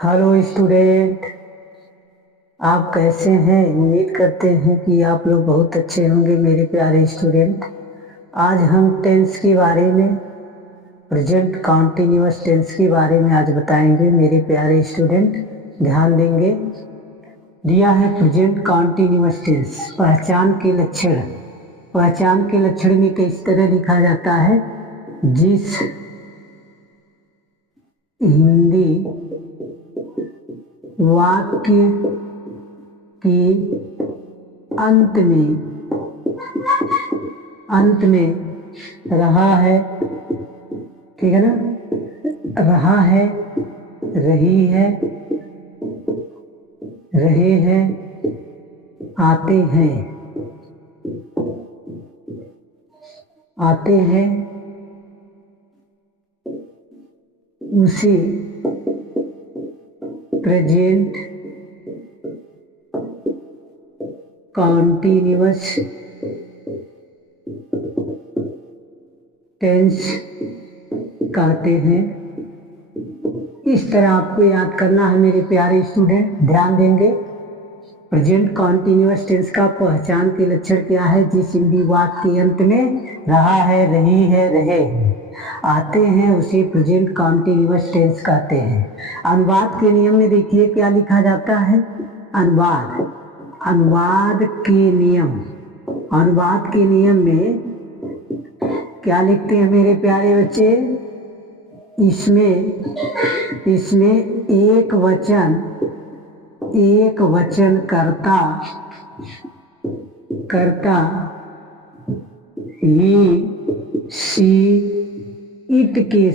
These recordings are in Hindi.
हेलो स्टूडेंट, आप कैसे हैं? उम्मीद करते हैं कि आप लोग बहुत अच्छे होंगे मेरे प्यारे स्टूडेंट। आज हम टेंस के बारे में, प्रेजेंट कॉन्टिन्यूअस टेंस के बारे में आज बताएंगे मेरे प्यारे स्टूडेंट। ध्यान देंगे। दिया है प्रेजेंट कॉन्टिन्यूअस टेंस, पहचान के लक्षण। पहचान के लक्षण में किस तरह लिखा जाता है? जिस हिंदी वाक्य के अंत में रहा है, ठीक है ना, रहा है, रही है, रहे हैं, आते हैं, आते हैं, उसे प्रेजेंट कॉन्टिन्यूअस टेंस कहते हैं। इस तरह आपको याद करना है मेरे प्यारे स्टूडेंट। ध्यान देंगे। प्रेजेंट कॉन्टिन्यूअस टेंस का पहचान के लक्षण क्या है? जिस हिंदी वाक्य के अंत में रहा है, रही है, रहे आते हैं, उसे प्रेजेंट कॉन्टिन्यूअस टेंस कहते हैं। अनुवाद के नियम में देखिए क्या लिखा जाता है। अनुवाद के नियम में क्या लिखते हैं मेरे प्यारे बच्चे? इसमें एक वचन कर्ता ही सी इट के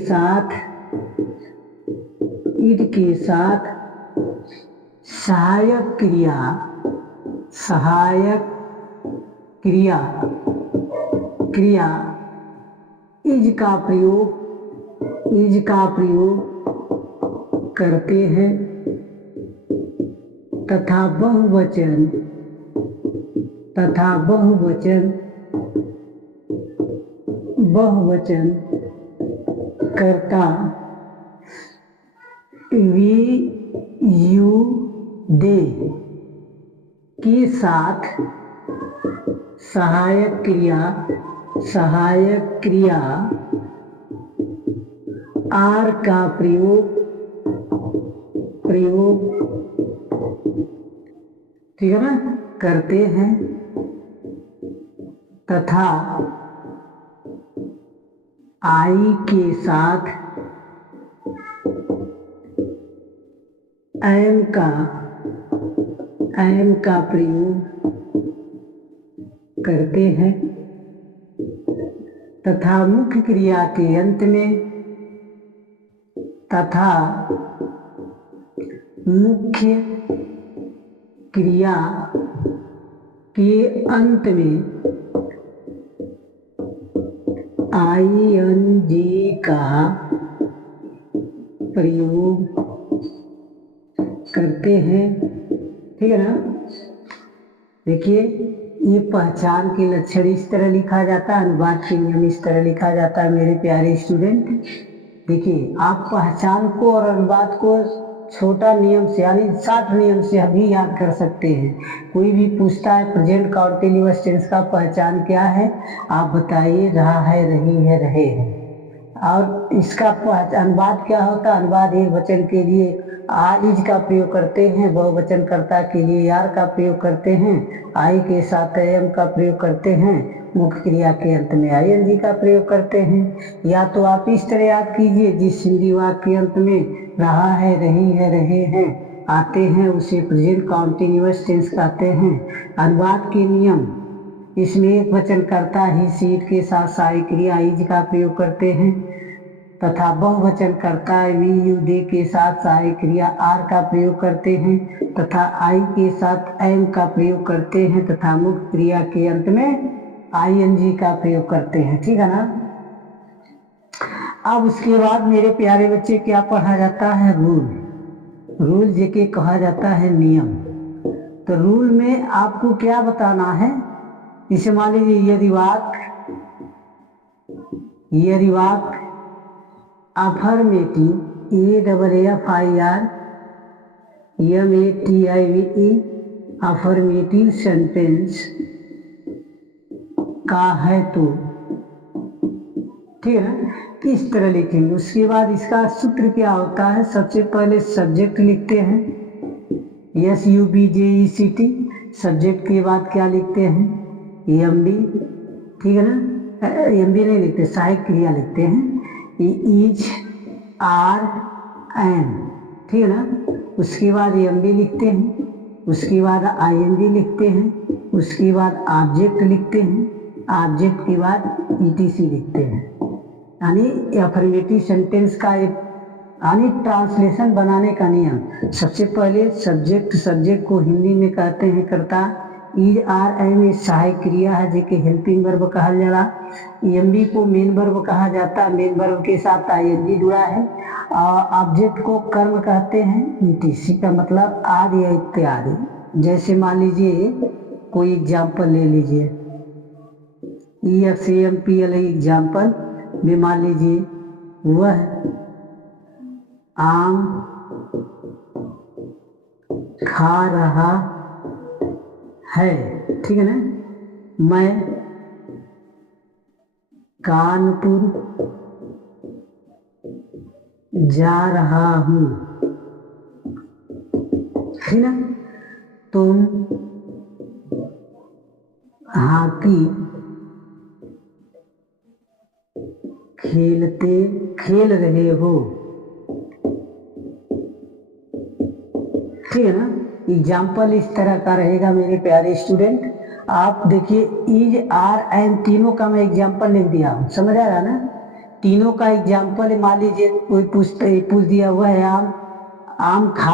साथ सहायक क्रिया इज का प्रयोग करते हैं तथा बहुवचन कर्ता वी यू दे के साथ सहायक क्रिया आर का प्रयोग, ठीक है ना, करते हैं तथा आई के साथ एम का प्रयोग करते हैं तथा मुख्य क्रिया के अंत में ING का प्रयोग करते हैं, ठीक है ना। देखिए, ये पहचान के लक्षण इस तरह लिखा जाता है, अनुवाद के नियम इस तरह लिखा जाता है मेरे प्यारे स्टूडेंट। देखिए, आप पहचान को और अनुवाद को छोटा नियम से यानी 60 नियम से अभी याद कर सकते हैं। कोई भी पूछता है प्रेजेंट कॉन्टिन्यूअस टेंस का पहचान क्या है, आप बताइए। रहा है, रही है, रहे हैं। और इसका अनुवाद क्या होता है? अनुवाद एक वचन के लिए इज का प्रयोग करते हैं, बहुवचन कर्ता के लिए यार का प्रयोग करते हैं, आई के साथ एम का प्रयोग करते हैं, मुख्य क्रिया के अंत में ING का प्रयोग करते हैं। या तो आप इस तरह याद कीजिए, जिस हिंदी वाक्य के अंत में रहा है, रही है, रहे हैं, आते हैं, उसे प्रेजेंट कॉन्टिन्यूअस टेंस कहते हैं। अनुवाद के नियम, इसमें एक वचन कर्ता ही सीट के साथ सहायक क्रिया इज का प्रयोग करते हैं तथा बहुवचन कर्ता वी यू दे के साथ सहायक क्रिया आर का प्रयोग करते हैं तथा आई के साथ एम का प्रयोग करते हैं तथा मुख्य क्रिया के अंत में ING का प्रयोग करते हैं, ठीक है ना। अब उसके बाद मेरे प्यारे बच्चे क्या पढ़ा जाता है? रूल जेके कहा जाता है नियम। तो रूल में आपको क्या बताना है? इसे मान लीजिए यदि वाक्य affirmative AFFIR MATIVE affirmative sentence का है तो, ठीक है ना, इस तरह लिखेंगे। उसके बाद इसका सूत्र क्या होता है, सबसे पहले सब्जेक्ट लिखते हैं, SUBJECT। सब्जेक्ट के बाद क्या लिखते हैं, MB, ठीक है ना, MB नहीं लिखते, सहायक क्रिया लिखते हैं, इज, आर, एन, ठीक है ना। उसके बाद MB लिखते हैं, उसके बाद ING लिखते हैं, उसके बाद ऑब्जेक्ट लिखते हैं, ऑब्जेक्ट के बाद ETC लिखते हैं। यानी अफर्मेटिव सेंटेंस का एक यानी ट्रांसलेशन बनाने का नियम, सबसे पहले सब्जेक्ट को हिंदी में कहते हैं कर्ता, इज, आर, एन सहायक क्रिया है जेके हेल्पिंग वर्ब कहा जाला, MB को मेन वर्ब कहा जाता है, मेन वर्ब के साथ ING जुड़ा है, ऑब्जेक्ट को कर्म कहते हैं, ETC का मतलब आदि या इत्यादि। जैसे मान लीजिए कोई एग्जाम्पल ले लीजिए, EXAMPL एग्जाम्पल में मान लीजिए वह आम खा रहा है, ठीक है ना, मैं कानपुर जा रहा हूँ, ठीक ना। तुम हॉकी खेल रहे हो, ठीक है ना। एग्जाम्पल इस तरह का रहेगा मेरे प्यारे स्टूडेंट। आप देखिए इज, आर, एन तीनों का मैं एग्जाम्पल लिख दिया हूँ, समझ आ रहा ना। तीनों का एग्जाम्पल मान लीजिए कोई पूछ दिया हुआ है आम खा